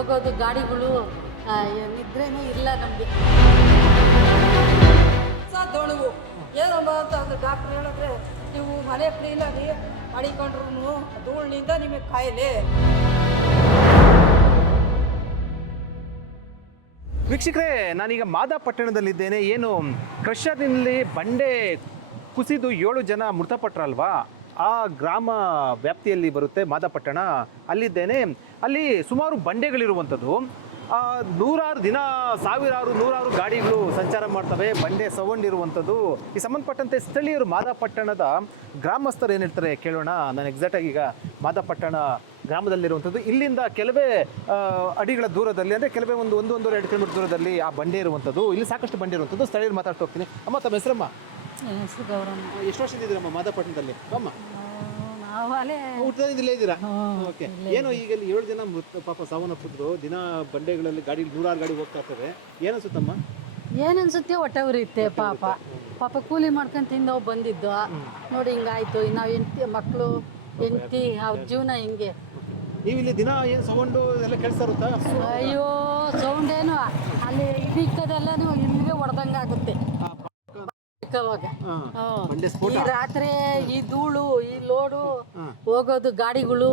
ಹೋಗೋದು ಗಾಡಿಗಳು ನಿದ್ರೇನೇ ಇಲ್ಲ ನಮಗೆ. ದೊಣವು ಏನಮ್ಮ ಅಂತ ಅಂದ್ರೆ ಡಾಕ್ಟ್ರ್ ಹೇಳಿದ್ರೆ, ನೀವು ಮನೆ ಕ್ಲೀನಾಗಿ ಮಾಡಿಕೊಂಡ್ರು ಧೂಳಿನಿಂದ ನಿಮಗೆ ಕಾಯಿಲೆ. ವೀಕ್ಷಕರೇ, ನಾನೀಗ ಮಾದಾಪಟ್ಟಣದಲ್ಲಿದ್ದೇನೆ. ಏನು ಕ್ರಷರ್ನಲ್ಲಿ ಬಂಡೆ ಕುಸಿದು 7 ಜನ ಮೃತಪಟ್ಟರಲ್ವಾ, ಆ ಗ್ರಾಮ ವ್ಯಾಪ್ತಿಯಲ್ಲಿ ಬರುತ್ತೆ ಮಾದಾಪಟ್ಟಣ. ಅಲ್ಲಿದ್ದೇನೆ. ಅಲ್ಲಿ ಸುಮಾರು ಬಂಡೆಗಳಿರುವಂಥದ್ದು. ನೂರಾರು ದಿನ ನೂರಾರು ಗಾಡಿಗಳು ಸಂಚಾರ ಮಾಡ್ತವೆ. ಬಂಡೆ ಸೌಂಡ್ ಇರುವಂಥದ್ದು. ಈ ಸಂಬಂಧಪಟ್ಟಂತೆ ಸ್ಥಳೀಯರು, ಮಾದಾಪಟ್ಟಣದ ಗ್ರಾಮಸ್ಥರು ಏನು ಹೇಳ್ತಾರೆ ಕೇಳೋಣ. ನಾನು ಎಕ್ಸಾಕ್ಟಾಗಿ ಈಗ ಮಾದಾಪಟ್ಟಣ ಗ್ರಾಮದಲ್ಲಿರುವಂಥದ್ದು. ಇಲ್ಲಿಂದ ಕೆಲವೇ ಅಡಿಗಳ ದೂರದಲ್ಲಿ, ಅಂದರೆ ಕೆಲವೇ ಒಂದೂವರೆ 2 ಕಿಲೋಮೀಟರ್ ದೂರದಲ್ಲಿ ಆ ಬಂಡೆ ಇರುವಂಥದ್ದು. ಇಲ್ಲಿ ಸಾಕಷ್ಟು ಬಂಡೆ ಇರುವಂಥದ್ದು. ಸ್ಥಳೀಯರು ಮಾತಾಡ್ತಾ ಹೋಗ್ತೀನಿ. ಅಮ್ಮ, ತಮ್ಮ ಹೆಸರಮ್ಮ? ಗೌರಮ್ಮ. ಎಷ್ಟು ವರ್ಷದಿದ್ದೀರಮ್ಮ ಮಾದಾಪಟ್ಟಣದಲ್ಲಿ? ಅಮ್ಮ, ನಾವು ಅಲ್ಲೇ ಊಟದಿಂದಲೇ ಇದ್ದೀರಾ? ಓಕೆ. ಏನೋ ಈಗ 7 ಜನ ಪಾಪ ಸಾವನ್ನಪ್ಪಿದ್ರು. ದಿನ ಬಂಡೆಗಳಲ್ಲಿ ನೂರಾರು ಗಾಡಿ ಹೋಗ್ತಾ ಇರ್ತವೆ. ಏನನ್ಸುತ್ತಮ್ಮ? ಏನನ್ಸುತ್ತೆ, ಹೊಟ್ಟೆ ಉರಿಯುತ್ತೆ. ಪಾಪ ಕೂಲಿ ಮಾಡ್ಕೊಂಡು ತಿಂದು ಬಂದಿದ್ದು ನೋಡಿ ಹಿಂಗಾಯ್ತು. ನಾವು ಮಕ್ಕಳು ಹೆಂಡತಿ ಅವ್ರ ಜೀವನ ಹಿಂಗೆ. ನೀವು ಇಲ್ಲಿ ದಿನ ಏನು ಸೌಂಡು ಎಲ್ಲ ಕೇಳಿಸ್ತಾ ಇರುತ್ತಾ? ಅಯ್ಯೋ, ಸೌಂಡ್ ಏನು ಅಲ್ಲಿ ಇದಿಕ್ಕದೆಲ್ಲನೂ ಇಲ್ಲಿಗೆ ಹೊಡೆದಂಗೆ ಆಗುತ್ತೆ. ಈ ರಾತ್ರಿ ಈ ಧೂಳು, ಈ ಲೋಡು, ಹೋಗೋದು ಗಾಡಿಗಳು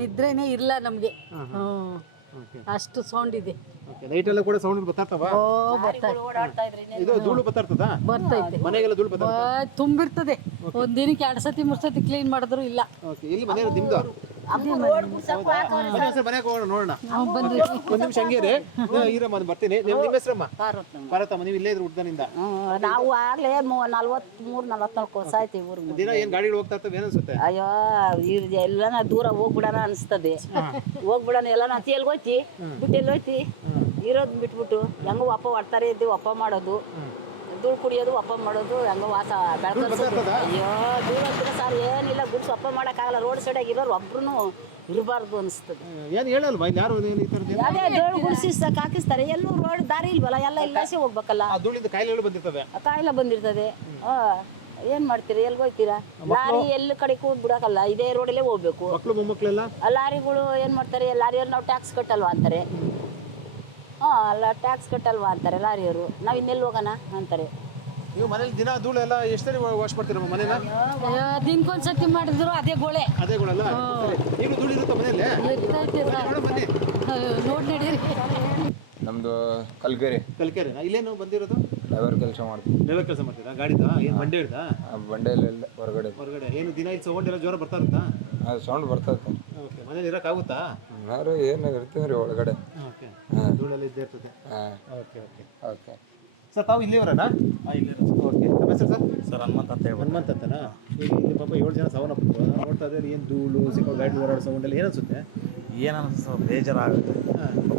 ನಿದ್ರೇನೇ ಇಲ್ಲ ನಮ್ಗೆ. ಅಷ್ಟು ಸೌಂಡ್ ಇದೆ. ನೈಟ್ ಎಲ್ಲ ಕೂಡ ಸೌಂಡ್ ಬರ್ತಾವ? ಇದು ಧೂಳು ಬರ್ತಾ ಬರ್ತೈತೆ. ಮನೆಗೆಲ್ಲ ಧೂಳು ತುಂಬಿರ್ತದೆ. ಒಂದ್ ದಿನಕ್ಕೆ 2 ಸತಿ 3 ಸತಿ ಕ್ಲೀನ್ ಮಾಡಿದ್ರು ಇಲ್ಲ. ಇಲ್ಲಿ ಮನೆ ನಿಮ್ದು? ಮನೆಗೆ ಹೋಗೋಣ, ನೋಡೋಣ. ಒಂದ್ ನಿಮಿಷ ಹಂಗೇರಿ ಇರಮ್ಮ, ಬರ್ತೀನಿ. ನಿಮ್ಮ ಹೆಸರಮ್ಮ? ಪಾರ್ವತಮ್ಮ. ನೀವು ಇಲ್ಲೇ ಇದ್ರು ಉಡ್ದನಿಂದ? ನಾವು ಆಗ್ಲೇ 43-44 ವರ್ಷ ಆಯ್ತು ಊರಿಗೆ. ದಿನ ಏನ್ ಗಾಡಿಗಳು ಹೋಗ್ತಾ ಇರ್ತವೆ, ಏನಿಸುತ್ತೆ? ಅಯ್ಯೋ, ಎಲ್ಲನ ದೂರ ಹೋಗ್ಬಿಡೋಣ ಅನಿಸ್ತದೆ. ಹೋಗ್ಬಿಡೋಣ ಎಲ್ಲ ಅಂತ ಎಲ್ಗೋಯ್ತಿ ಬಿಟ್ಟು ಎಲ್ಲೋಯ್ತಿ ಇರೋದು ಬಿಟ್ಬಿಟ್ಟು ಹೆಂಗೋ ಒಪ್ಪ ಹೊಡ್ತಾರೆ ಇದ್ದು ಒಪ್ಪ ಮಾಡೋದು, ಧೂಳು ಕುಡಿಯೋದು, ಒಪ್ಪ ಮಾಡೋದು, ಹೆಂಗೋ ವಾಸ ಬೆಳ್ಕೊಂಡು. ಅಯ್ಯೋ, ದೂರ ಸರ್ ಏನಿಲ್ಲ, ಗುಡ್ಸ್ ಒಪ್ಪ ಮಾಡೋಕ್ಕಾಗಲ್ಲ. ರೋಡ್ ಸೈಡಾಗಿ ಇರೋರು ಒಬ್ರು ಇರಬಾರ್ದು ಅನಿಸ್ತದೆ. ಅದೇ ಧೂಳು ಗುಡಿಸಿ ಹಾಕಿಸ್ತಾರೆ. ಎಲ್ಲೂ ರೋಡ್ ದಾರಿ ಇಲ್ವಲ್ಲ, ಎಲ್ಲ ಇಲ್ಲಾಸೆ ಹೋಗ್ಬೇಕಲ್ಲ. ಕಾಯಿಲೆ ಬಂದಿರ್ತದೆ. ಏನ್ ಮಾಡ್ತೀರಿ, ಎಲ್ಗೋಯ್ತೀರಾ? ಲಾರಿ ಎಲ್ಲಿ ಕಡೆ ಕೂಡ ಬಿಡಕಲ್ಲ, ಇದೇ ರೋಡಲ್ಲೇ ಹೋಗ್ಬೇಕು. ಲಾರಿಗಳು ಏನ್ ಮಾಡ್ತಾರೆ, ಲಾರಿಯವ್ರು ನಾವು ಟ್ಯಾಕ್ಸ್ ಕಟ್ಟಲ್ವಾ ಅಂತಾರೆ. ಅಲ್ಲ, ಟ್ಯಾಕ್ಸ್ ಕಟ್ಟಲ್ವಾ ಅಂತಾರೆ ಲಾರಿಯವರು. ನಾವು ಇನ್ನೆಲ್ಲಿ ಹೋಗೋಣ ಅಂತಾರೆ. ನೀವು ಮನೇಲಿ ದಿನ ಧೂಳು ಎಲ್ಲ ಎಷ್ಟು ಸರಿ ವಾಶ್ ಮಾಡ್ತೀರಮ್ಮ ಮನೇನ? ದಿನಕ್ಕೊಂದ್ಸತಿ ಮಾಡಿದ್ರು ಅದೇ ಗೋಳೆ. ಈಗ ಧೂಳು ಇರುತ್ತೆ ಮನೆಯಲ್ಲಿ? ನೋಡಿ ನಡೀರಿ. ನಮ್ದು ಕಲ್ಕೆರೆ. ಇಲ್ಲೇನು ಬಂದಿರೋದು? ಡ್ರೈವರ್ ಕೆಲಸ ಮಾಡ್ತೀವಿ. ಡ್ರೈವರ್ ಕೆಲಸ ಮಾಡ್ತೀರಾ? ಗಾಡಿದ ಏನು ಬಂಡೆ ಹಿಡ್ದಾ? ಬಂಡೆಯಲ್ಲ, ಹೊರಗಡೆ. ಏನು ದಿನ ಇಲ್ಲಿ ಸೌಂಡ್ ಎಲ್ಲ ಜೋರ ಬರ್ತಾ ಇರುತ್ತಾ? ಸೌಂಡ್ ಬರ್ತಾ ಇರ್ತಾರೆ. ಓಕೆ. ಮನೇಲಿ ಇರೋಕ್ಕಾಗುತ್ತಾ? ಯಾರು ಏನು ಇರ್ತೀವಿ ರೀ ಒಳಗಡೆ. ಓಕೆ. ಧೂಳೆಲ್ಲ ಇದ್ದೇ ಇರ್ತದೆ. ಓಕೆ. ಓಕೆ ಸರ್, ತಾವು ಇಲ್ಲಿವರನಾ? ಇಲ್ಲೇ. ಓಕೆ. ನಮ್ಮ ಹೆಸರು ಸರ್? ಸರ್ ಹನುಮಂತ್ ಅಂತ ಹೇಳಿ. ಹನುಮಂತ್ ಅಂತನಾ? ಈಗ ಇಲ್ಲಿ ಪಾಪ 7 ಜನ ಸಾವನ್ನಪ್ಪಿದ್ರು. ನೋಡ್ತಾ ಇದ್ರೆ ಏನು ಧೂಳು ಸಿಕ್ಕೋ ಗಾಡಿ ಓಡಾಡೋ ಸೌಂಡ್ ಎಲ್ಲ ಏನನ್ಸುತ್ತೆ? ಏನನ್ನಿಸ್ತದೆ, ಬೇಜಾರಾಗುತ್ತೆ.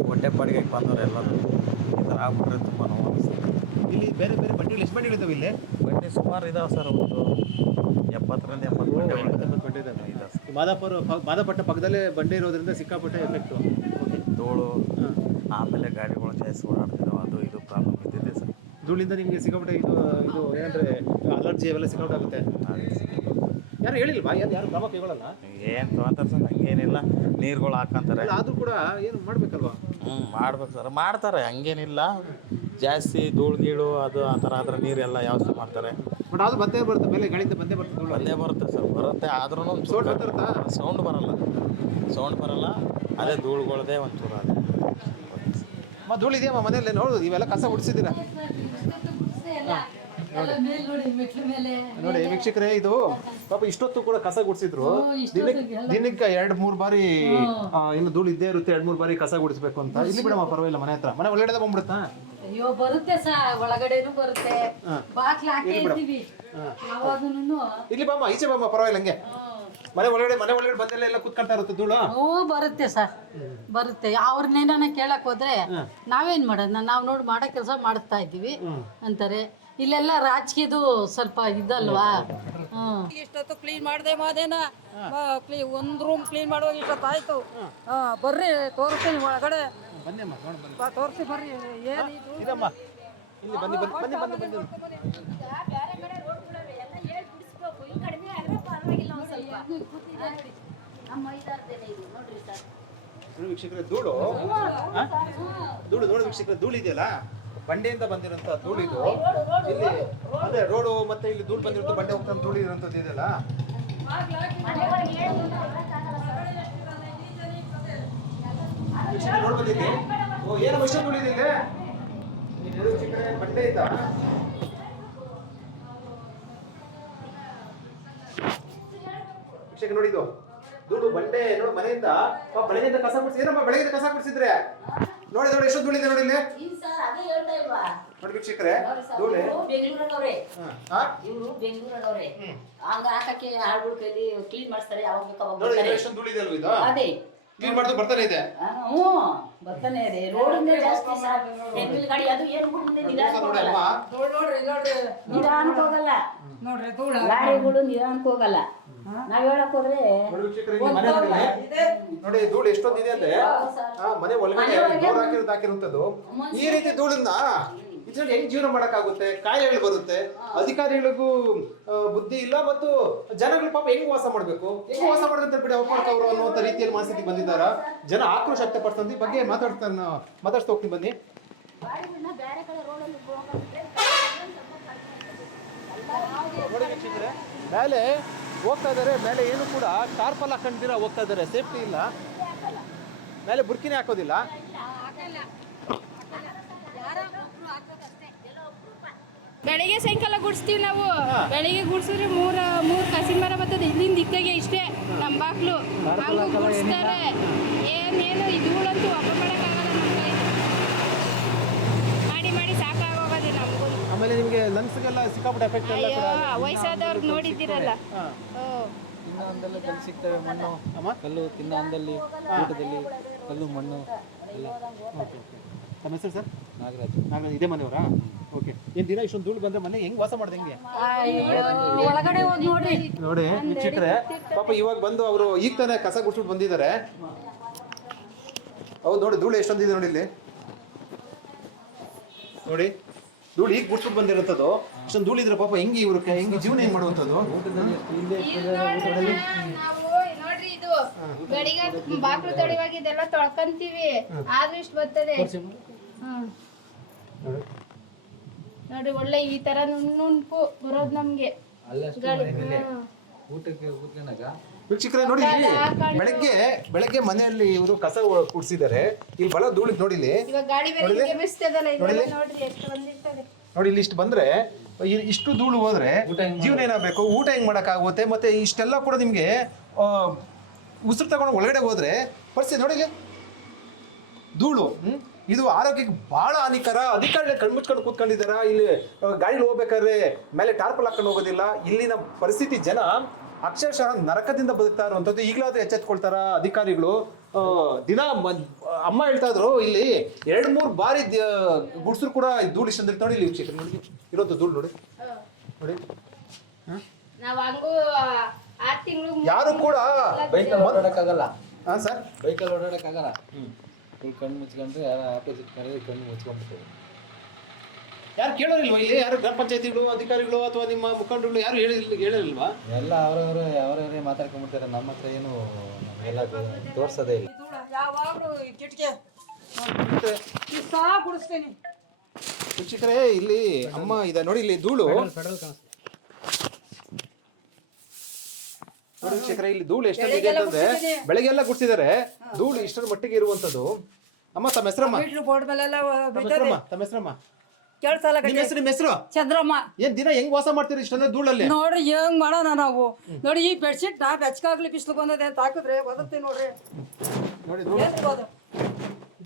ಹೊಟ್ಟೆ ಪಾಡಿಗೆ ಬಂದವರು ಎಲ್ಲರೂ ಈ ಥರ ಆಗ್ಬಿಟ್ರೆ ತುಂಬ ನೋವು ಅನಿಸ್ತದೆ. ಇಲ್ಲಿ ಬೇರೆ ಬೇರೆ ಬಂಡಿಗಳು ಎಷ್ಟು ಬಂಡಿಗಳಿದ್ದಾವೆ ಇಲ್ಲಿ? ಬಂಡೆ ಸುಮಾರು ಇದಾವೆ ಸರ್. ಒಂದು 70ರಿಂದ 80 ಬಂಡೆ ಇದ್ದಾವೆ. ಮಾದಾಪಟ್ಟಣ ಪಕ್ಕದಲ್ಲೇ ಬಂಡೆ ಇರೋದ್ರಿಂದ ಸಿಕ್ಕಾಪಟ್ಟೆ ಎಫೆಕ್ಟು. ಧೂಳು, ಆಮೇಲೆ ಗಾಡಿಗಳು ಜಾಸ್ತಿ ಓಡಾಡ್ತಿದ್ದಾವೆ. ಅದು ಇದು ಪ್ರಾಬ್ಲಮ್ ಇದ್ದಿದೆ ಸರ್. ಧೂಳಿಂದ ನಿಮಗೆ ಸಿಕ್ಕಾಪಟ್ಟೆ ಇದು ಏನಂದರೆ ಅಲರ್ಜಿ ಅವೆಲ್ಲ ಸಿಕ್ಕಾಪಟ್ಟೆ ಆಗುತ್ತೆ. ಯಾರು ಹೇಳಿಲ್ವಾ? ಯಾರು ಕ್ರಮ ಕೈಗೊಳ್ಳಲ್ಲ? ಏನು ತೊಗೊಂತಾರೆ ಸರ್, ಹಂಗೇನಿಲ್ಲ. ನೀರುಗಳು ಹಾಕಂತಾರೆ. ಆದರೂ ಕೂಡ ಏನು ಮಾಡಬೇಕಲ್ವಾ? ಮಾಡ್ಬೇಕು ಸರ್, ಮಾಡ್ತಾರೆ, ಹಂಗೇನಿಲ್ಲ. ಜಾಸ್ತಿ ಧೂಳು ಗೀಳು ಅದು ಆ ಥರ ಆದ್ರೆ ನೀರೆಲ್ಲ ವ್ಯವಸ್ಥೆ ಮಾಡ್ತಾರೆ. ಬಟ್ ಅದು ಬಂದೇ ಬರುತ್ತೆ, ಮೇಲೆ ಗಾಳಿಯಿಂದ ಬಂದೇ ಬರುತ್ತೆ. ಬಂದೇ ಬರುತ್ತೆ ಸರ್, ಬರುತ್ತೆ. ಆದ್ರೂ ಸೌಂಡ್ ಬರಲ್ಲ. ಅದೇ ಧೂಳುಗಳದೇ ಒಂಚೂರು ಅದೇ. ಧೂಳು ಇದೆಯಮ್ಮ ಮನೆಯಲ್ಲೇ? ನೋಡು, ಇವೆಲ್ಲ ಕಸ ಗುಡಿಸಿದ್ದೀರಾ ನೋಡಿ ವೀಕ್ಷಕರೇ. ಇದು ಪಾಪ ಇಷ್ಟೊತ್ತು ಕೂಡ ಕಸ ಗುಡಿಸಿದ್ರು. ದಿನಕ್ಕೆ 2-3 ಬಾರಿ ಇನ್ನು ಧೂಳು ಇದ್ದೇ ಇರುತ್ತೆ. 2-3 ಬಾರಿ ಕಸ ಗುಡಿಸ್ಬೇಕು ಅಂತ. ಇಲ್ಲಿ ಬಿಡಮ್ಮ, ಪರವಾಗಿಲ್ಲ. ಮನೆ ಹತ್ರ ಮನೆ ಒಳಗಡೆ ಬಂದ್ಬಿಡುತ್ತಾ? ಅಯ್ಯೋ, ಬರುತ್ತೆ ಸರ್, ಒಳಗಡೆನೂ ಬರುತ್ತೆ. ಬಾಕ್ಲ ಹಾಕಿರ್ತೀವಿ ಯಾವಾಗೂನು. ಇಲ್ಲಿ ಬಾಮ್ಮ, ಈಚೆ ಬಾಮ್ಮ, ಪರವಾಗಿಲ್ಲ. ಹಂಗೆ ಮನೆ ಒಳಗಡೆ ಬಂದೆಲ್ಲ ಎಲ್ಲ ಕುತ್ಕೊಳ್ತಾ ಇರುತ್ತೆ ಧೂಳು. ಬರುತ್ತೆ ಸರ್, ಬರುತ್ತೆ. ಅವ್ರನ್ನೇನ ಕೇಳಕ್ ಹೋದ್ರೆ ನಾವೇನ್ ಮಾಡೋಣ, ನಾವು ನೋಡಿ ಮಾಡೋ ಕೆಲಸ ಮಾಡಿಸ್ತಾ ಇದ್ದೀವಿ ಅಂತಾರೆ. ಇಲ್ಲೆಲ್ಲ ರಾಜಕೀಯದು ಸ್ವಲ್ಪ ಇದಲ್ವಾ. ಇಷ್ಟೊತ್ತು ಕ್ಲೀನ್ ಮಾಡಿದೆ ಮಾದೇನ. ಒಂದು ರೂಮ್ ಕ್ಲೀನ್ ಮಾಡುವಾಗ ಇಷ್ಟೊತ್ತು ಆಯ್ತು. ಬರ್ರಿ ತೋರಿಸ್ತೀನಿ ಒಳಗಡೆ. ತೋರಿಸಿ ಬರ್ರಿ. ಇದಮ್ಮ, ಇಲ್ಲಿ ಬನ್ನಿ. ನೋಡಿ ವೀಕ್ಷಕರೇ, ಧೂಳು ನೋಡಿ ವೀಕ್ಷಕರೇ, ಧೂಳು ಇದೆಯಲ್ಲ, ಬಂಡೆಯಿಂದ ಬಂದಿರೋಂಥ ಧೂಳು ಇದು. ಇಲ್ಲಿ ಅದೇ ರೋಡು ಮತ್ತೆ ಇಲ್ಲಿ ಧೂಳು ಬಂದಿರೋ ಬಂಡೆ ಹೋಗ್ತಾ ಧೂಳು ಇರೋಂಥದ್ದು ಇದೆಯಲ್ಲ. ನೋಡ್ಬೋದು ಇಲ್ಲಿ. ಓ, ಏನೋ ವಿಷಯ ಧೂಳು ಇದೆ ಇಲ್ಲಿ. ವೀಕ್ಷಕರೇ, ಬಂಡೆಯಿಂದ ವೀಕ್ಷಕ ನೋಡಿ, ಇದು ಧೂಳು ಬಂಡೆ ನೋಡು. ಮನೆಯಿಂದ ಬೆಳಗ್ಗೆಯಿಂದ ಕಸ ಗುಡಿಸಿ, ಏನಮ್ಮ ಬೆಳಗ್ಗೆ ಕಸ ಗುಡಿಸಿದ್ರೆ ನೋಡಿ ಎಷ್ಟು ಧೂಳಿದೆ ನೋಡಿ ಇಲ್ಲಿ. ನೋಡಿ ವೀಕ್ಷಕರೇ, ಧೂಳೆ ಬೆಂಗಳೂರವ್ರೆ, ಇವರು ಬೆಂಗಳೂರವ್ರೆ. ಹಂಗ ಹಾಕಕ್ಕೆ ಆಳ್ಗಳ ಕೈಲಿ ಕ್ಲೀನ್ ಮಾಡಿಸ್ತಾರೆ. ಯಾವಾಗ ನೋಡಿ ಎಷ್ಟು ಧೂಳಿದೆ ಅಲ್ವ ಇದು. ಅದೇ ಕ್ಲೀನ್ ಮಾಡ್ದು ಬರ್ತಾನೆ ಇದೆ. ಬರ್ತಾನೆ ಇದೆ. ರೋಡಿಂದ ಜಾಸ್ತಿ ಹೆಂಗಿಲ್ ಗಾಡಿ ಅದು ಏನು ಮುಂದೆ ನಿಧಾನಕ್ಕೆ ಹೋಗಲ್ಲ. ನಿಧಾನಕ್ಕೆ ಹೋಗಲ್ಲ ನೋಡ್ರಿ ಧೂಳ ಗಾಡಿಗಳು ನಿಧಾನಕ್ಕೆ ಹೋಗಲ್ಲ. ನಾವ್ ಹೇಳಕ್ ಹೋದ್ರೆ ನೋಡಿ ಧೂಳು ಎಷ್ಟೊಂದಿದೆ ಅಂದ್ರೆ ಮನೆ ಒಳಗಡೆ ಬೋರ್ ಹಾಕಿರುವಂತದ್ದು. ಈ ರೀತಿ ಧೂಳನ್ನ ಇದ್ರಲ್ಲಿ ಹೆಂಗ್ ಜೀವನ ಮಾಡಕ್ಕಾಗುತ್ತೆ? ಕಾಯಿಲೆಗಳು ಬರುತ್ತೆ. ಅಧಿಕಾರಿಗಳಿಗೂ ಬುದ್ಧಿ ಇಲ್ಲ ಮತ್ತು ಜನಗಳು ಪಾಪ ಹೆಂಗ್ ವಾಸ ಮಾಡ್ಬೇಕು, ಹೆಂಗ್ ವಾಸ ಮಾಡ್ಬೇಕಂತ ಬಿಡಿ ಅವ್ರು ಅನ್ನುವಂತ ರೀತಿಯಲ್ಲಿ ಮನಸ್ಥಿತಿಗೆ ಬಂದಿದ್ದಾರ. ಜನ ಆಕ್ರೋಶ ವ್ಯಕ್ತಪಡಿಸ್ತಂತ ಈ ಬಗ್ಗೆ ಮಾತಾಡ್ತಾ ಹೋಗ್ತೀನಿ ಬನ್ನಿ. ನೋಡಿ ವೀಕ್ಷಕರೇ, ಮೇಲೆ ಹೋಗ್ತಾ ಇದಾರೆ. ಮೇಲೆ ಏನು ಕೂಡ ಟಾರ್ಪಲ್ ಹಾಕೊಂಡಿರ ಹೋಗ್ತಾ ಇದಾರೆ. ಸೇಫ್ಟಿ ಇಲ್ಲ, ಮೇಲೆ ಬುರ್ಕಿನೇ ಹಾಕೋದಿಲ್ಲ. ಬೆಳಿಗ್ಗೆ ಸಾಯಂಕಾಲ ಗುಡಿಸ್ತೀವಿ ನಾವು. ಬೆಳಿಗ್ಗೆ ಗುಡಿಸಿದ್ರೆ ಮೂರು ಕಸಿ ಮರ ಬರ್ತದೆ ಇಲ್ಲಿಂದ ದಿಕ್ಕಿಗೆ ಇಷ್ಟೇ ನಮ್ಮ ಬಾಕ್ಲು. ಹಂಗ ಗುಡಿಸ್ತಾರೆ. ಏನೇನು ಇದೂಳಂತೂ ಒಬ್ಬ ಮಾಡೋಕ್ಕಾಗಲ್ಲ. ಮಾಡಿ ಸಾಕಾಗೋಗೋದು ನಮಗೂ. ಆಮೇಲೆ ನಿಮಗೆ ಲಂಗ್ಸ್ಗೆಲ್ಲ ಸಿಕ್ಕಾಪಟ್ಟೆ ಎಫೆಕ್ಟ್ ಎಲ್ಲ ಕೂಡ ವಯಸ್ಸಾದವ್ರಿಗೆ ನೋಡಿದ್ದೀರಲ್ಲ. ತಿನ್ನೋ ಅಂದಲ್ಲಿ ಕಲ್ಲು ಸಿಗ್ತವೆ, ಮಣ್ಣು ಕಲ್ಲು ತಿನ್ನೋ ಅಂದಲ್ಲಿ ಊಟದಲ್ಲಿ ಕಲ್ಲು ಮಣ್ಣು ಎಲ್ಲ. ತಮ್ಮ ಹೆಸರು ಸರ್? ನಾಗರಾಜ್. ಇದೇ ಮನೆಯವರಾ? ಓಕೆ. ಏನ್ ದಿನ ಇಷ್ಟೊಂದು ಧೂಳು ಬಂದ್ರೆ ಮನೆ ಹೆಂಗ್ ವಾಸ ಮಾಡ್ದೆ? ಹೆಂಗೆ ಒಳಗಡೆ ಹೋಗಿ ನೋಡ್ರಿ. ನೋಡಿ ವೀಕ್ಷಕರೇ, ಪಾಪ ಇವಾಗ ಬಂದು ಅವರು ಈಗ ತಾನೇ ಕಸ ಗುಡ್ಸ್ಬಿಟ್ಟು ಬಂದಿದ್ದಾರೆ. ಹೌದು ನೋಡಿ, ಧೂಳು ಎಷ್ಟೊಂದಿದೆ ನೋಡಿ ಇಲ್ಲಿ. ನೋಡಿ ಧೂಳು ಈಗ ಗುಡ್ಸ್ಬಿಟ್ಟು ಬಂದಿರೋಂಥದ್ದು. ಇಷ್ಟೊಂದು ಧೂಳು ಇದ್ರೆ ಪಾಪ ಹೆಂಗೆ ಇವ್ರು ಹೆಂಗೆ ಜೀವನ ಹೆಂಗ್ ಮಾಡುವಂಥದ್ದು? ನಾವು ನೋಡ್ರಿ ಇದು ಬೆಳಿಗ್ಗೆ ಬಾಕ್ಲು ತೊಳಿವಾಗ ಇದೆಲ್ಲ ತೊಳ್ಕೊಂತೀವಿ, ಆದ್ರೂ ಇಷ್ಟು ಬರ್ತದೆ. ನೋಡಿ ಒಳ್ಳೆ ಈ ತರ ನುಣುಪು ಬರೋದು ನಮ್ಗೆ. ಊಟಕ್ಕೆ ಕೂತ್ಕೊಂಡಾಗ ವೀಕ್ಷಕರೇ ನೋಡಿ, ಬೆಳಗ್ಗೆ ಮನೆಯಲ್ಲಿ ಇವರು ಕಸ ಕುಡ್ಸಿದ್ದಾರೆ. ಇಲ್ಲಿ ಬಲ ಧೂಳಿಗೆ ನೋಡಿ ಇಲ್ಲಿ. ಇವಾಗ ಗಾಡಿ ಬೇರೆ ಬಿಸ್ತದಲ್ಲ, ಇದೆಲ್ಲ ನೋಡ್ರಿ ಎಷ್ಟು ಬಂದಿರ್ತದೆ. ನೋಡಿ ಇಲ್ಲಿ ಇಷ್ಟು ಬಂದ್ರೆ, ಇಷ್ಟು ಧೂಳು ಹೋದ್ರೆ ಜೀವನ ಏನಾಗಬೇಕು? ಊಟ ಹೆಂಗ್ ಮಾಡಕ್ಕಾಗುತ್ತೆ? ಮತ್ತೆ ಇಷ್ಟೆಲ್ಲ ಕೂಡ ನಿಮ್ಗೆ ಉಸಿರು ತಗೊಂಡು ಒಳಗಡೆ ಹೋದ್ರೆ ಪರಿಸ್ಥಿತಿ ನೋಡಿ ಇಲ್ಲಿ. ಧೂಳು ಇದು ಆರೋಗ್ಯಕ್ಕೆ ಬಹಳ ಹಾನಿಕರ. ಅಧಿಕಾರಿಗಳು ಕಣ್ಮುಚ್ಕೊಂಡು ಕೂತ್ಕೊಂಡಿದ್ದಾರ. ಇಲ್ಲಿ ಗಾಡಿ ಹೋಗ್ಬೇಕಾದ್ರೆ ಮೇಲೆ ಟಾರ್ಪಲ್ ಹಾಕೊಂಡು ಹೋಗೋದಿಲ್ಲ. ಇಲ್ಲಿನ ಪರಿಸ್ಥಿತಿ ಜನ ಅಕ್ಷರಶಃ ನರಕದಿಂದ ಬದುಕ್ತಾ ಇರುವಂಥದ್ದು. ಈಗಲಾದ್ರೂ ಎಚ್ಚೆತ್ಕೊಳ್ತಾರ ಅಧಿಕಾರಿಗಳು? ದಿನ ಅಮ್ಮ ಹೇಳ್ತಾ ಇದ್ರು, ಇಲ್ಲಿ 2-3 ಬಾರಿ ಗುಡ್ಸ್ರು ಕೂಡ ಧೂಳು ಇಷ್ಟ ನೋಡಿ. ಇಲ್ಲಿ ವೀಕ್ಷಕರು ನೋಡಿ ಇರೋಂಥ ಧೂಳು ನೋಡಿ. ನಾವು ಹಂಗೂ 6 ತಿಂಗಳು ಯಾರು ಕೂಡ ಬೈಕಲ್ಲಿ ಓಡಾಡಕ್ಕಾಗಲ್ಲ. ಹಾಂ ಸರ್, ಬೈಕಲ್ಲಿ ಓಡಾಡಕ್ಕಾಗಲ್ಲ. ಫುಲ್ ಕಣ್ಣು ಮುಚ್ಕೊಂಡ್ರೆ ಯಾರು ಆಪೋಸಿಟ್ ಕರೆದು ಕಣ್ಣು ಮುಚ್ಕೊಂಡ್ಬಿಡ್ತಾರೆ. ಯಾರು ಕೇಳೋರಿಲ್ವಾ ಇಲ್ಲಿ? ಯಾರು ಗ್ರಾಮ ಪಂಚಾಯತಿಗಳು, ಅಧಿಕಾರಿಗಳು ಅಥವಾ ನಿಮ್ಮ ಮುಖಂಡರುಗಳು ಯಾರು ಹೇಳಿಲ್ವಾ? ಎಲ್ಲ ಅವರವರೇ ಮಾತಾಡ್ಕೊಂಡ್ಬಿಡ್ತಾರೆ. ನಮ್ಮ ಹತ್ರ ಏನು ನಮಗೆಲ್ಲ ತೋರ್ಸೋದೇ ಇಲ್ಲ. ಯಾವಾಗಲೂ ಕಿಟಕಿ ಗುಡಿಸ್ತೀನಿ. ವೀಕ್ಷಕರೇ, ಇಲ್ಲಿ ಅಮ್ಮ ಇದೆ ನೋಡಿ. ಇಲ್ಲಿ ಧೂಳು ನೋಡಿ ವೀಕ್ಷಕರೇ, ಇಲ್ಲಿ ಧೂಳು ಎಷ್ಟೊಂದಿದೆ ಅಂತಂದ್ರೆ ಬೆಳಗ್ಗೆಲ್ಲ ಗುಡ್ಸಿದ್ದಾರೆ. ಧೂಳು ಇಷ್ಟರ ಮಟ್ಟಿಗೆ ಇರುವಂತದ್ದು. ಅಮ್ಮ ತಮ್ಮ ಹೆಸರಮ್ಮ? ಬೋರ್ಡ್ ಮೇಲೆಲ್ಲ ತಮ್ಮ ಹೆಸರಮ್ಮ? ಕೇಳ್ಸಲ್ಲ. ನಿಮ್ಮ ಹೆಸರು ಚಂದ್ರಮ್ಮ. ಏನ್ ದಿನ ಹೆಂಗ್ ವಾಸ ಮಾಡ್ತೀರಿ ಇಷ್ಟೊಂದು ಧೂಳಲ್ಲಿ? ನೋಡ್ರಿ ಹೆಂಗ್ ಮಾಡೋಣ ನಾವು. ನೋಡಿ ಈ ಬೆಡ್ಶೀಟ್ ನಾ ಬೆಚ್ಚಗಾಗ್ಲಿ ಬಿಸಿಲು ಬಂದದೆ ಅಂತ ಹಾಕಿದ್ರೆ ಬದುಕ್ತೀವಿ ನೋಡ್ರಿ. ಏನಿರ್ಬೋದು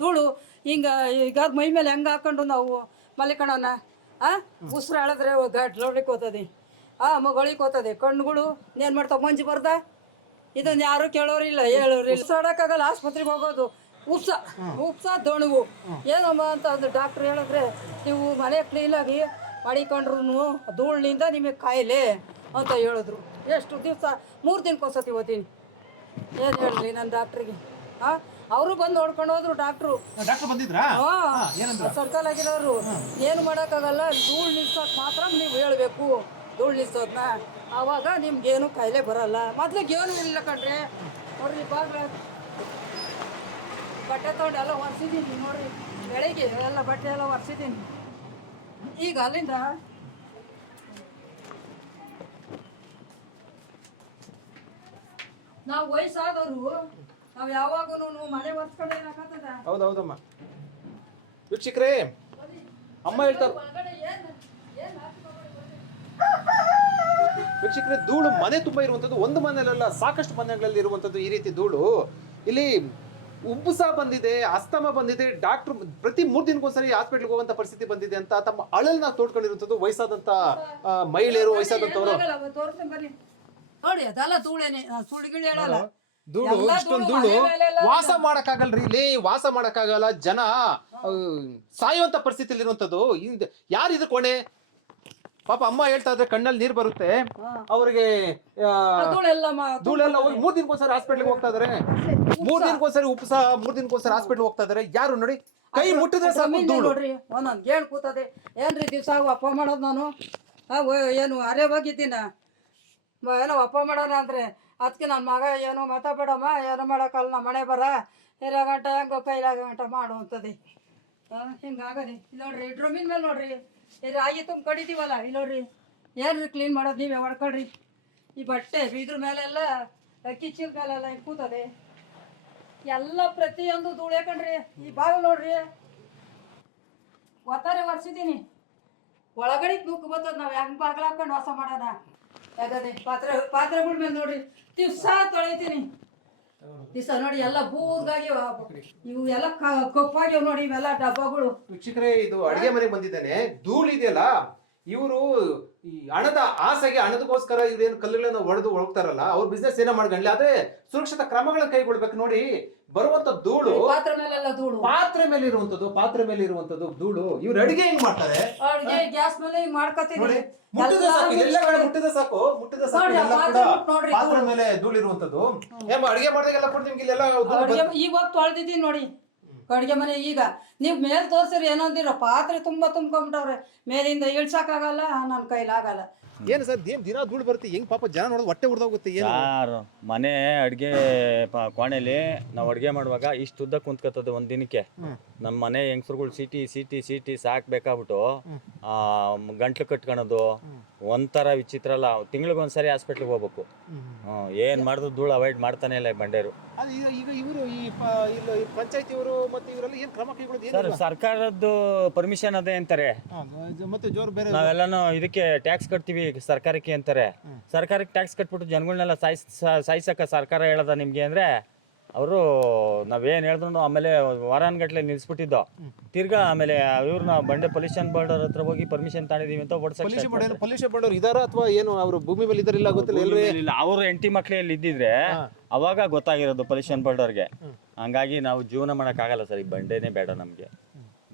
ಧೂಳು ಹಿಂಗ ಈಗ ಮೈ ಮೇಲೆ ಹೆಂಗ ಹಾಕೊಂಡು ನಾವು ಮಲಿಕಣನ ಉಸಿರು ಎಳೆದ್ರೆ ನೋಡ್ಲಿಕ್ಕೆ ಹೋಗ್ತದೆ. ಮಗಳಿಗೆ ಹೋಗ್ತದೆ. ಕಣ್ಣುಗಳು ಏನ್ ಮಾಡ್ತಾವ? ಮಂಜು ಬರ್ದ. ಇದನ್ನ ಯಾರು ಕೇಳೋರಿಲ್ಲ, ಹೇಳೋರಿಲ್ಲ. ಸಡಕ್ಕಾಗಲ್ಲ. ಆಸ್ಪತ್ರೆಗೆ ಹೋಗೋದು ಉಪ್ಸ ದಣುವು ಏನಮ್ಮ ಅಂತ ಒಂದು ಡಾಕ್ಟ್ರ್ ಹೇಳಿದ್ರೆ, ನೀವು ಮನೆ ಕ್ಲೀನಾಗಿ ಮಾಡಿಕೊಂಡ್ರು ಧೂಳಿನಿಂದ ನಿಮಗೆ ಕಾಯಿಲೆ ಅಂತ ಹೇಳಿದ್ರು. ಎಷ್ಟು ದಿವಸ? 3 ದಿನಕ್ಕೊಂದ್ಸತಿ ಓದ್ತೀನಿ. ಏನು ಹೇಳಲಿ ನನ್ನ ಡಾಕ್ಟ್ರಿಗೆ? ಅವರು ಬಂದು ನೋಡ್ಕೊಂಡು ಹೋದ್ರು ಡಾಕ್ಟ್ರು. ಸರ್ಕಲ್ ಆಗಿರೋರು. ಏನು ಮಾಡೋಕ್ಕಾಗಲ್ಲ. ಧೂಳು ನಿಲ್ಸೋಕೆ ಮಾತ್ರ ನೀವು ಹೇಳಬೇಕು. ಧೂಳು ನಿಲ್ಸೋದನ್ನ ಆವಾಗ ನಿಮ್ಗೇನು ಕಾಯಿಲೆ ಬರಲ್ಲ. ಮೊದ್ಲಿಗೆ ಏನು ಇಲ್ಲ ಕಣ್ರಿ. ನೋಡ್ರಿ ಬಾಗ್ಲ ಬಟ್ಟೆ ತೊಗೊಂಡು ಎಲ್ಲ ಒರೆಸಿದ್ದೀನಿ ನೋಡ್ರಿ, ಬೆಳಿಗ್ಗೆ ಎಲ್ಲ ಬಟ್ಟೆ ಎಲ್ಲ ಒರೆಸಿದ್ದೀನಿ. ಈಗ ಅಲ್ಲಿಂದ ನಾವು ವಯಸ್ಸಾದವರು ನಾವು ಯಾವಾಗೂ ಮನೆ ಒರೆಸ್ಕೊಂಡು ಏನಾಗತ್ತದ ಹೌದೌದಮ್ಮ. ವೀಕ್ಷಕರೇ, ಅಮ್ಮ ಹೇಳ್ತಾರೆ ಒಳಗಡೆ ಏನು ವೀಕ್ಷಕರೇ, ಧೂಳು ಮನೆ ತುಂಬಾ ಇರುವಂತದ್ದು, ಒಂದು ಮನೆಯಲ್ಲ ಸಾಕಷ್ಟು ಮನೆಗಳಲ್ಲಿ ಇರುವಂತದ್ದು ಈ ರೀತಿ ಧೂಳು. ಇಲ್ಲಿ ಉಬ್ಬುಸ ಬಂದಿದೆ, ಅಸ್ತಮ ಬಂದಿದೆ, ಡಾಕ್ಟರ್ ಪ್ರತಿ 3 ದಿನಕ್ಕೊಂದ್ಸರಿ ಹಾಸ್ಪಿಟ್ಲ್ಗೆ ಹೋಗುವಂತ ಪರಿಸ್ಥಿತಿ ಬಂದಿದೆ ಅಂತ ತಮ್ಮ ಅಳಲ್ನ ತೋಡ್ಕೊಂಡಿರುವಂತದ್ದು ವಯಸ್ಸಾದಂತ ಮಹಿಳೆಯರು, ವಯಸ್ಸಾದಂತವ್ರು. ತೋರಿಸ್ತೀನಿ ಬರ್ರಿ ನೋಡಿ, ಅದೆಲ್ಲ ಧೂಳೇನೆ, ಸುಳ್ಳುಗಳು ಹೇಳಲ್ಲ. ಧೂಳು, ಇಷ್ಟೊಂದು ಧೂಳು ವಾಸ ಮಾಡಕ್ಕಾಗಲ್ರಿ ಇಲ್ಲಿ, ವಾಸ ಮಾಡಕ್ಕಾಗಲ್ಲ. ಜನ ಸಾಯುವಂತ ಪರಿಸ್ಥಿತಿಯಲ್ಲಿ ಇರುವಂತದ್ದು. ಯಾರಿದು ಕೊನೆ? ಪಾಪ ಅಮ್ಮ ಹೇಳ್ತಾ ಇದ್ರೆ ಕಣ್ಣಲ್ಲಿ ನೀರ್ ಬರುತ್ತೆ ಅವ್ರಿಗೆ. ಧೂಳೆಲ್ಲ ಹೋಗಿ 3 ದಿನಕ್ಕೊಂದ್ಸರಿ ಹಾಸ್ಪಿಟ್ಲ್ಗೆ ಹೋಗ್ತಾ ಇದಾರೆ. 3 ದಿನಕ್ಕೊಂದ್ಸರಿ ಉಪಸ, 3 ದಿನಕ್ಕೊಂದ್ಸರಿ ಹಾಸ್ಪಿಟ್ಲ್ ಹೋಗ್ತಾ ಇದಾರೆ. ಯಾರು ನೋಡಿ, ಕೈ ಮುಟ್ಟಿದ್ರೆ ಸಾಕು ಧೂಳು. ನೋಡ್ರಿ ಒಂದೊಂದು ಗೇಣ್ ಕೂತದೆ. ಏನ್ರಿ ದಿವಸ ಅಪ್ಪ ಮಾಡೋದು ನಾನು? ಏನು ಅರೆವಾಗಿದ್ದೀನ ಏನೋ ಅಪ್ಪ ಮಾಡೋಣ ಅಂದ್ರೆ ಅದಕ್ಕೆ ನನ್ನ ಮಗ ಏನೋ ಮಾತಾಡಮ್ಮ, ಏನೋ ಮಾಡೋಕ್ಕಲ್ಲ, ನಮ್ಮ ಮನೆ ಬರ ಇರೋ ಗಂಟ ಹೆಂಗೋ ಕೈಲಾಗ ಗಂಟ ಮಾಡುವಂಥದ್ದೇ ಹಿಂಗಾಗದೆ. ಇಲ್ಲಿ ನೋಡ್ರಿ ಡ್ರಮ್ಮಿನ ಮೇಲೆ ನೋಡ್ರಿ, ಈ ರಾಗಿ ತುಂಬ ಕಡಿತೀವಲ್ಲ, ಇಲ್ಲಿ ನೋಡ್ರಿ ಏನ್ರಿ ಕ್ಲೀನ್ ಮಾಡೋದು ನೀವೇ ಹೊಡ್ಕೊಳ್ರಿ. ಈ ಬಟ್ಟೆ ಇದ್ರ ಮೇಲೆಲ್ಲ ಕಿಚ್ಚಿನ ಮೇಲೆಲ್ಲ ಹಿಂಗೆ ಕೂತದೆ ಎಲ್ಲ, ಪ್ರತಿಯೊಂದು ಧೂಳು ಕಣ್ರಿ. ಈ ಬಾಗಿಲು ನೋಡ್ರಿ ಒತ್ತಾರೆ ಒರೆಸಿದ್ದೀನಿ, ಒಳಗಡೆ ನುಗ್ಗು ಬರ್ತದೆ. ನಾವು ಹೆಂಗೆ ಬಾಗಿಲು ಹಾಕೊಂಡು ವಾಸ ಮಾಡೋಣ ಯಾಕಂದ್ರೆ ಪಾತ್ರೆಗಳ ಮೇಲೆ ನೋಡ್ರಿ ದಿವಸ ತೊಳಿತೀನಿ. ದಿವಸ ನೋಡಿ ಎಲ್ಲ ಬೂರ್ಗಾಗಿ ಇವು ಎಲ್ಲ ಕಪ್ಪಾಗ್ಯವ್ ನೋಡಿ, ಇವೆಲ್ಲ ಡಬ್ಬಗಳು. ವೀಕ್ಷಕರೇ, ಇದು ಅಡಿಗೆ ಮನೆಗೆ ಬಂದಿದ್ದೇನೆ. ಧೂಳು ಇದೆಯಲ್ಲ, ಇವರು ಈ ಹಣದ ಆಸೆಗೆ, ಹಣದಕ್ಕೋಸ್ಕರ ಇವ್ರೇನು ಕಲ್ಲುಗಳನ್ನ ಹೊಡೆದು ಹೋಗ್ತಾರಲ್ಲ, ಅವ್ರ ಬಿಸ್ನೆಸ್ ಏನೋ ಮಾಡ್ಕೊಂಡ್ಲಿ, ಆದ್ರೆ ಸುರಕ್ಷತಾ ಕ್ರಮಗಳನ್ನ ಕೈಗೊಳ್ಬೇಕು. ನೋಡಿ ಬರುವಂತ ಧೂಳು ಪಾತ್ರೆ ಮೇಲೆಲ್ಲ ಧೂಳು, ಪಾತ್ರೆ ಮೇಲೆ ಇರುವಂತದ್ದು ಧೂಳು. ಇವ್ರು ಅಡಿಗೆ ಹೆಂಗ್ ಮಾಡ್ತಾರೆ? ಅಡಿಗೆ ಗ್ಯಾಸ್ ಮೇಲೆ ಹಿಂಗ್ ಮಾಡ್ಕೊತೀನಿ. ಮುಟ್ಟಿದ ಸಾಕು, ಎಲ್ಲ ಕಡೆ ಮುಟ್ಟಿದ ಸಾಕು ಎಲ್ಲ ಕೂಡ ಪಾತ್ರೆ ಮೇಲೆ ಧೂಳು ಇರುವಂತದ್ದು. ಅಡಿಗೆ ಮಾಡಿದಾಗೆಲ್ಲ ಕೂಡ ನಿಮ್ಗೆ ಇಲ್ಲೆಲ್ಲ ಇವಾಗ ತೊಳೆದಿದ್ದೀನಿ ನೋಡಿ ಅಡಿಗೆ ಮನೆ. ಈಗ ನೀವು ಮೇಲ್ ತೋರ್ಸಿರಿ ಏನಂದಿರೋ, ಪಾತ್ರೆ ತುಂಬಾ ತುಂಬ್ಕೊಂಬಿಟ್ಟವ್ರೆ, ಮೇಲಿಂದ ಇಳ್ಸಕ್ಕಾಗಲ್ಲ, ನನ್ನ ಕೈಲಾಗಲ್ಲ. ಏನು ಸರ್, ದಿನ ಧೂಳು ಬರುತ್ತೆ, ಹೆಂಗ್ ಪಾಪ ಜನ ನೋಡೋದು ಹೊಟ್ಟೆ ಉಡ್ದೋಗುತ್ತೆ. ಯಾರು ಮನೆ ಅಡ್ಗೆ ಕೋಣೆಲಿ ನಾವು ಅಡ್ಗೆ ಮಾಡುವಾಗ ಇಷ್ಟು ಉದ್ದ ಕುಂತ್ಕೊತದೆ ಒಂದ್ ದಿನಕ್ಕೆ. ನಮ್ಮ ಮನೆ ಹೆಂಗಸ್ರುಗಳು ಸಿಟಿ ಸಾಕ್ಬೇಕಾಗ್ಬಿಟ್ಟು ಗಂಟ್ಲು ಕಟ್ಕೊಳೋದು ಒಂಥರ ವಿಚಿತ್ರ ಅಲ್ಲ. ತಿಂಗಳಿಗೊಂದ್ಸರಿ ಹಾಸ್ಪಿಟ್ಲಿಗೆ ಹೋಗ್ಬೇಕು. ಏನ್ ಮಾಡಿದ್ರು ಧೂಳು ಅವಾಯ್ಡ್ ಮಾಡ್ತಾನೆ ಇಲ್ಲ ಬಂಡೇರು. ಈಗ ಇವರು ಈ ಪಂಚಾಯತಿ ಅವರು ಮತ್ತೆ ಇವರೆಲ್ಲ ಏನ್ ಕ್ರಮ ಕೈಗೊಳ್ಳೋದು? ಸರ್, ಸರ್ಕಾರದ್ದು ಪರ್ಮಿಷನ್ ಅದೇ ಅಂತಾರೆ. ಮತ್ತೆ ಜೋರು ಬೇರೆ ನಾವೆಲ್ಲಾನು ಇದಕ್ಕೆ ಟ್ಯಾಕ್ಸ್ ಕಟ್ತೀವಿ ಸರ್ಕಾರಕ್ಕೆ ಅಂತಾರೆ. ಸರ್ಕಾರಕ್ಕೆ ಟ್ಯಾಕ್ಸ್ ಕಟ್ಬಿಟ್ಟು ಜನಗಳನ್ನೆಲ್ಲ ಸಾಯಿಸಕ್ಕ ಸರ್ಕಾರ ಹೇಳದ ನಿಮ್ಗೆ ಅಂದ್ರೆ ಅವರು ನಾವೇನು ಹೇಳಿದ್ರು ಆಮೇಲೆ ವಾರಾನ್ಗಟ್ಲೆ ನಿಲ್ಸ್ಬಿಟ್ಟಿದ್ದೋ. ತಿರ್ಗಾ ಆಮೇಲೆ ಇವ್ರನ್ನ ಬಂಡೆ ಪೊಲ್ಯೂಷನ್ ಬೋರ್ಡ್ ಹತ್ರ ಹೋಗಿ ಪರ್ಮಿಷನ್ ತಾಣಿದೀವಿ ಅಂತ ಪೊಲ್ಯೂಷನ್ ಬೋರ್ಡ್ ಇದಾರ ಅಥವಾ ಏನು ಅವರು ಭೂಮಿ ಮೇಲೆ ಇದಾರಿಲ್ಲ ಗೊತ್ತಿಲ್ಲ. ಅವರು ಹೆಂಡತಿ ಮಕ್ಳಲ್ಲಿ ಇದ್ದಿದ್ರೆ ಅವಾಗ ಗೊತ್ತಾಗಿರೋದು ಪೊಲ್ಯೂಷನ್ ಬೋರ್ಡ್ ಅವ್ರಿಗೆ. ಹಂಗಾಗಿ ನಾವು ಜೀವನ ಮಾಡಕ್ಕಾಗಲ್ಲ ಸರ್, ಈ ಬಂಡೆನೇ ಬೇಡ ನಮ್ಗೆ.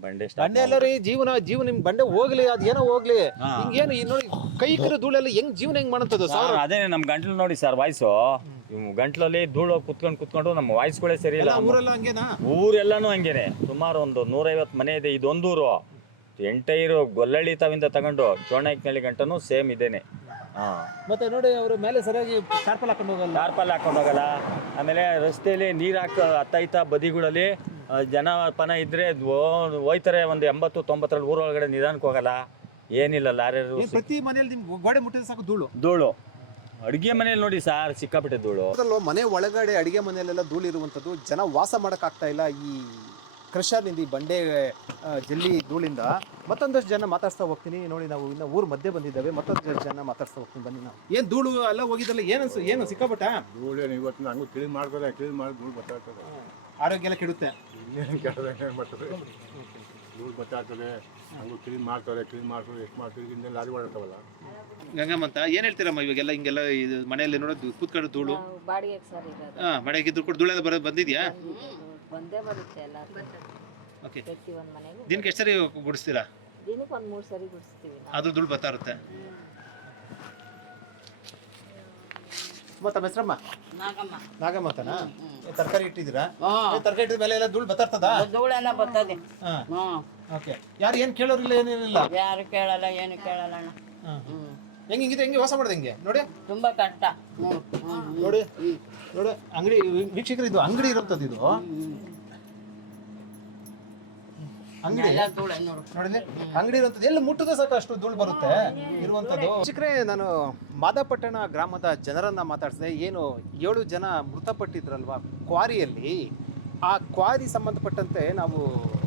ಬಂಡೆ ಎಲ್ಲರಿ ಜೀವನ ನಿಮ್ ಬಂಡೆ ಹೋಗ್ಲಿ, ಅದ್ ಏನೋ ಹೋಗ್ಲಿ, ಹಿಂಗೇನು ನೋಡಿ ಕೈ ಧೂಳೆಲ್ಲ ಹೆಂಗ್ ಜೀವನ ಹೆಂಗ್ ಮಾಡಂತದ್ದು. ಅದೇ ನಮ್ ಗಂಟ್ಲು ನೋಡಿ ಸರ್, ವಾಯ್ಸು ಗಂಟ್ಲಲ್ಲಿ ಧೂಳು ಕುತ್ಕೊಂಡು ನಮ್ಮ ವಾಯ್ಸ್ಗಳೇ ಸರಿ ಇಲ್ಲ. ಊರೆಲ್ಲಾನು ಹಂಗೇನೆ. ಸುಮಾರು ಒಂದು 150 ಮನೆ ಇದೆ. ಇದೊಂದೂರು ಎಂಟೈರು ಗೊಲ್ಲಳ್ಳಿ ತಾವಿಂದ ತಗೊಂಡು ಚೋಣೈಕ್ನಳ್ಳಿ ಗಂಟನು ಸೇಮ್ ಇದೇನೆ. ಮತ್ತೆ ನೋಡಿ ಅವ್ರ ಮೇಲೆ ಸರಿಯಾಗಿ ಟಾರ್ಪಲ್ ಹಾಕೊಂಡು ಹೋಗಲ್ಲ. ಆಮೇಲೆ ರಸ್ತೆಯಲ್ಲಿ ನೀರ್ ಹತ್ತೈತ ಬದಿಗಳಲ್ಲಿ ಜನ ಪನ ಇದ್ರೆ ಹೋಯ್ತಾರೆ. ಒಂದು 80-90 ಊರೊಳಗಡೆ ನಿಧಾನಕ್ಕೆ ಹೋಗಲ್ಲ, ಏನಿಲ್ಲ. ಲಾರಿ ಪ್ರತಿ ಮನೆಯಲ್ಲಿ ನಿಮ್ ಗೋಡೆ ಮುಟ್ಟಿದ ಸಾಕು ಧೂಳು. ಅಡಿಗೆ ಮನೆಯಲ್ಲಿ ನೋಡಿ ಸಾರ್ ಸಿಕ್ಕಾಪಟ್ಟೆ ಧೂಳು. ಮನೆ ಒಳಗಡೆ ಅಡಿಗೆ ಮನೆಯಲ್ಲೆಲ್ಲ ಧೂಳು ಇರುವಂಥದ್ದು. ಜನ ವಾಸ ಮಾಡಕ್ ಆಗ್ತಾ ಇಲ್ಲ ಈ ಕ್ರಷರ್ನಿಂದ, ಈ ಬಂಡೆ ಜಲ್ಲಿ ಧೂಳಿಂದ. ಮತ್ತೊಂದಷ್ಟು ಜನ ಮಾತಾಡ್ಸ್ತಾ ಹೋಗ್ತೀನಿ ನೋಡಿ. ನಾವು ಇನ್ನು ಊರ್ ಮಧ್ಯೆ ಬಂದಿದ್ದೇವೆ, ಮತ್ತೊಂದಷ್ಟು ಜನ ಮಾತಾಡ್ಸ್ತಾ ಹೋಗ್ತೀನಿ ಬನ್ನಿ. ನಾವು ಏನ್ ಧೂಳು ಎಲ್ಲ ಹೋಗಿದ್ದಲ್ಲ, ಏನು ಸಿಕ್ಕಾಪಟ್ಟ ಧೂಳು ಇವತ್ತು ನಂಗೂ ಕ್ಲೀನ್ ಮಾಡ್ತಾರೆ, ಕ್ಲೀನ್ ಮಾಡಿ ಧೂಳು ಬರ್ತಾಗ್ತದೆ. ಆರೋಗ್ಯ ಎಲ್ಲ ಕೆಡುತ್ತೆ. ಮಾಡ್ತಾರೆ ಧೂಳು ಬರ್ತಾಗ್ತದೆ, ಹಂಗೂ ಕ್ಲೀನ್ ಮಾಡ್ತಾರೆ. ಕ್ಲೀನ್ ಮಾಡ್ತಾರೆ, ಎಷ್ಟು ಮಾಡ್ತೀವಿ, ಹಿಂದೆ ಲಾರಿ ಓಡಾಡ್ತಾವಲ್ಲ. ಗಂಗಮ್ಮಂತ ಏನ್ ಹೇಳ್ತೀರಮ್ಮ ಇವಾಗೆಲ್ಲ ಹಿಂಗೆಲ್ಲ ಇದು ಮನೆಯಲ್ಲಿ ನೋಡೋದು ಕೂತ್ಕೊಂಡು ಧೂಳು? ಬಾಡಿಗೆ ಸರ್ ಈಗ ಬಾಡಿಗೆ ಇದ್ರು ಕೂಡ ಧೂಳೆಲ್ಲ ಬಂದಿದ್ಯಾ? ಬಂದೇ ಬರುತ್ತೆ ಎಲ್ಲ. ಓಕೆ, ಪ್ರತಿ ಒಂದು ಮನೆಗೂ ದಿನಕ್ಕೆ ಎಷ್ಟು ಸರಿ ಗುಡಿಸ್ತೀರಾ? ದಿನಕ್ಕೆ ಒಂದು 3 ಸರಿ ಗುಡಿಸ್ತೀವಿ. ಆದ್ರೂ ಧೂಳು ಬರ್ತಾ ಇರುತ್ತೆ. ತಮ್ಮ ಹೆಸರಮ್ಮ? ನಾಗಮ್ಮತನ. ತರಕಾರಿ ಇಟ್ಟಿದ್ದೀರಾ? ತರಕಾರಿ ಇಟ್ಟಿದ ಮೇಲೆ ಎಲ್ಲ ಧೂಳು ಬರ್ತಾ ಧೂಳೆಲ್ಲ ಬರ್ತದೆ. ಓಕೆ, ಯಾರು ಏನ್ ಕೇಳೋರಿಲ್ಲ, ಏನೇನಿಲ್ಲ? ಯಾರು ಕೇಳಲ್ಲ, ಏನು ಕೇಳಲ್ಲ ಅಣ್ಣ. ಹೆಂಗಿದೆ, ಹೆಂಗೆ ವಾಸ ಮಾಡೋದು ಹೆಂಗೆ ನೋಡಿ? ತುಂಬಾ ಕಷ್ಟ ನೋಡಿ ಅಂಗಡಿ ವೀಕ್ಷಕರು, ಇದು ಅಂಗಡಿ ಇರುವಂತದ್ದು. ಇದು ಅಂಗಡಿ ನೋಡಿದ್ರೆ ಅಂಗಡಿ ಇರುವಂಥದ್ದು ಎಲ್ಲಿ ಮುಟ್ಟದ ಸಾಕು ಅಷ್ಟು ಧೂಳು ಬರುತ್ತೆ ಇರುವಂಥದ್ದು. ಶಿಕ್ಷಕರೇ, ನಾನು ಮಾದಾಪಟ್ಟಣ ಗ್ರಾಮದ ಜನರನ್ನ ಮಾತಾಡ್ಸಿದೆ. ಏನು 7 ಜನ ಮೃತಪಟ್ಟಿದ್ರಲ್ವಾ ಕ್ವಾರಿಯಲ್ಲಿ, ಆ ಕ್ವಾರಿ ಸಂಬಂಧಪಟ್ಟಂತೆ ನಾವು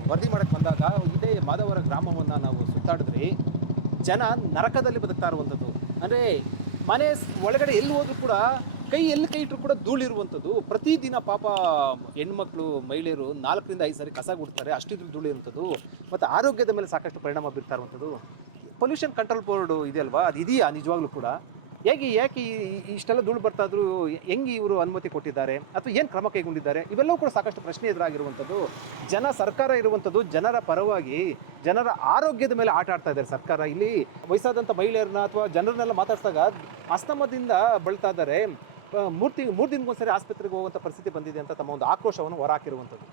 ವರದಿ ಮಾಡಕ್ಕೆ ಬಂದಾಗ ಇದೇ ಮಾದವರ ಗ್ರಾಮವನ್ನು ನಾವು ಸುತ್ತಾಡಿದ್ರಿ. ಜನ ನರಕದಲ್ಲಿ ಬದುಕ್ತಾ ಇರುವಂಥದ್ದು. ಅಂದರೆ ಮನೆ ಒಳಗಡೆ ಎಲ್ಲಿ ಹೋದ್ರೂ ಕೂಡ ಎಲ್ಲಿ ಕೈ ಇಟ್ಟರು ಕೂಡ ಧೂಳಿರುವಂಥದ್ದು. ಪ್ರತಿದಿನ ಪಾಪ ಹೆಣ್ಮಕ್ಳು ಮಹಿಳೆಯರು 4 ರಿಂದ 5 ಸಾರಿ ಕಸ ಗುಡ್ತಾರೆ, ಅಷ್ಟಿದ್ರು ಧೂಳು ಇರುವಂಥದ್ದು. ಮತ್ತು ಆರೋಗ್ಯದ ಮೇಲೆ ಸಾಕಷ್ಟು ಪರಿಣಾಮ ಬೀರ್ತಾ ಇರುವಂಥದ್ದು. ಪೊಲ್ಯೂಷನ್ ಕಂಟ್ರೋಲ್ ಬೋರ್ಡು ಇದೆಯಲ್ವಾ, ಅದು ಇದೆಯಾ ನಿಜವಾಗ್ಲೂ ಕೂಡ? ಯಾಕೆ ಇಷ್ಟೆಲ್ಲ ಧೂಳು ಬರ್ತಾ ಇದ್ರು ಹೆಂಗೆ ಇವರು ಅನುಮತಿ ಕೊಟ್ಟಿದ್ದಾರೆ ಅಥವಾ ಏನು ಕ್ರಮ ಕೈಗೊಂಡಿದ್ದಾರೆ? ಇವೆಲ್ಲವೂ ಕೂಡ ಸಾಕಷ್ಟು ಪ್ರಶ್ನೆ ಎದುರಾಗಿರುವಂಥದ್ದು. ಸರ್ಕಾರ ಇರುವಂಥದ್ದು ಜನರ ಪರವಾಗಿ, ಜನರ ಆರೋಗ್ಯದ ಮೇಲೆ ಆಟ ಆಡ್ತಾ ಇದ್ದಾರೆ ಸರ್ಕಾರ. ಇಲ್ಲಿ ವಯಸ್ಸಾದಂಥ ಮಹಿಳೆಯರನ್ನ ಅಥವಾ ಜನರನ್ನೆಲ್ಲ ಮಾತಾಡಿಸಿದಾಗ ಅಸ್ತಮದಿಂದ ಬಳಲ್ತಾ ಇದ್ದಾರೆ. 3 ದಿನಕ್ಕೊಂದ್ಸರಿ ಆಸ್ಪತ್ರೆಗೆ ಹೋಗುವಂಥ ಪರಿಸ್ಥಿತಿ ಬಂದಿದೆ ಅಂತ ತಮ್ಮ ಒಂದು ಆಕ್ರೋಶವನ್ನು ಹೊರಹಾಕಿರುವಂಥದ್ದು.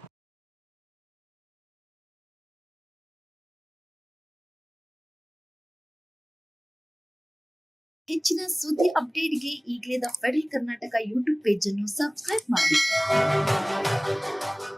ಹೆಚ್ಚಿನ ಸುದ್ದಿ ಅಪ್ಡೇಟ್ಗೆ ಈಗಲೇ the federal Karnataka YouTube page ಅನ್ನು ಸಬ್ಸ್ಕ್ರೈಬ್ ಮಾಡಿ.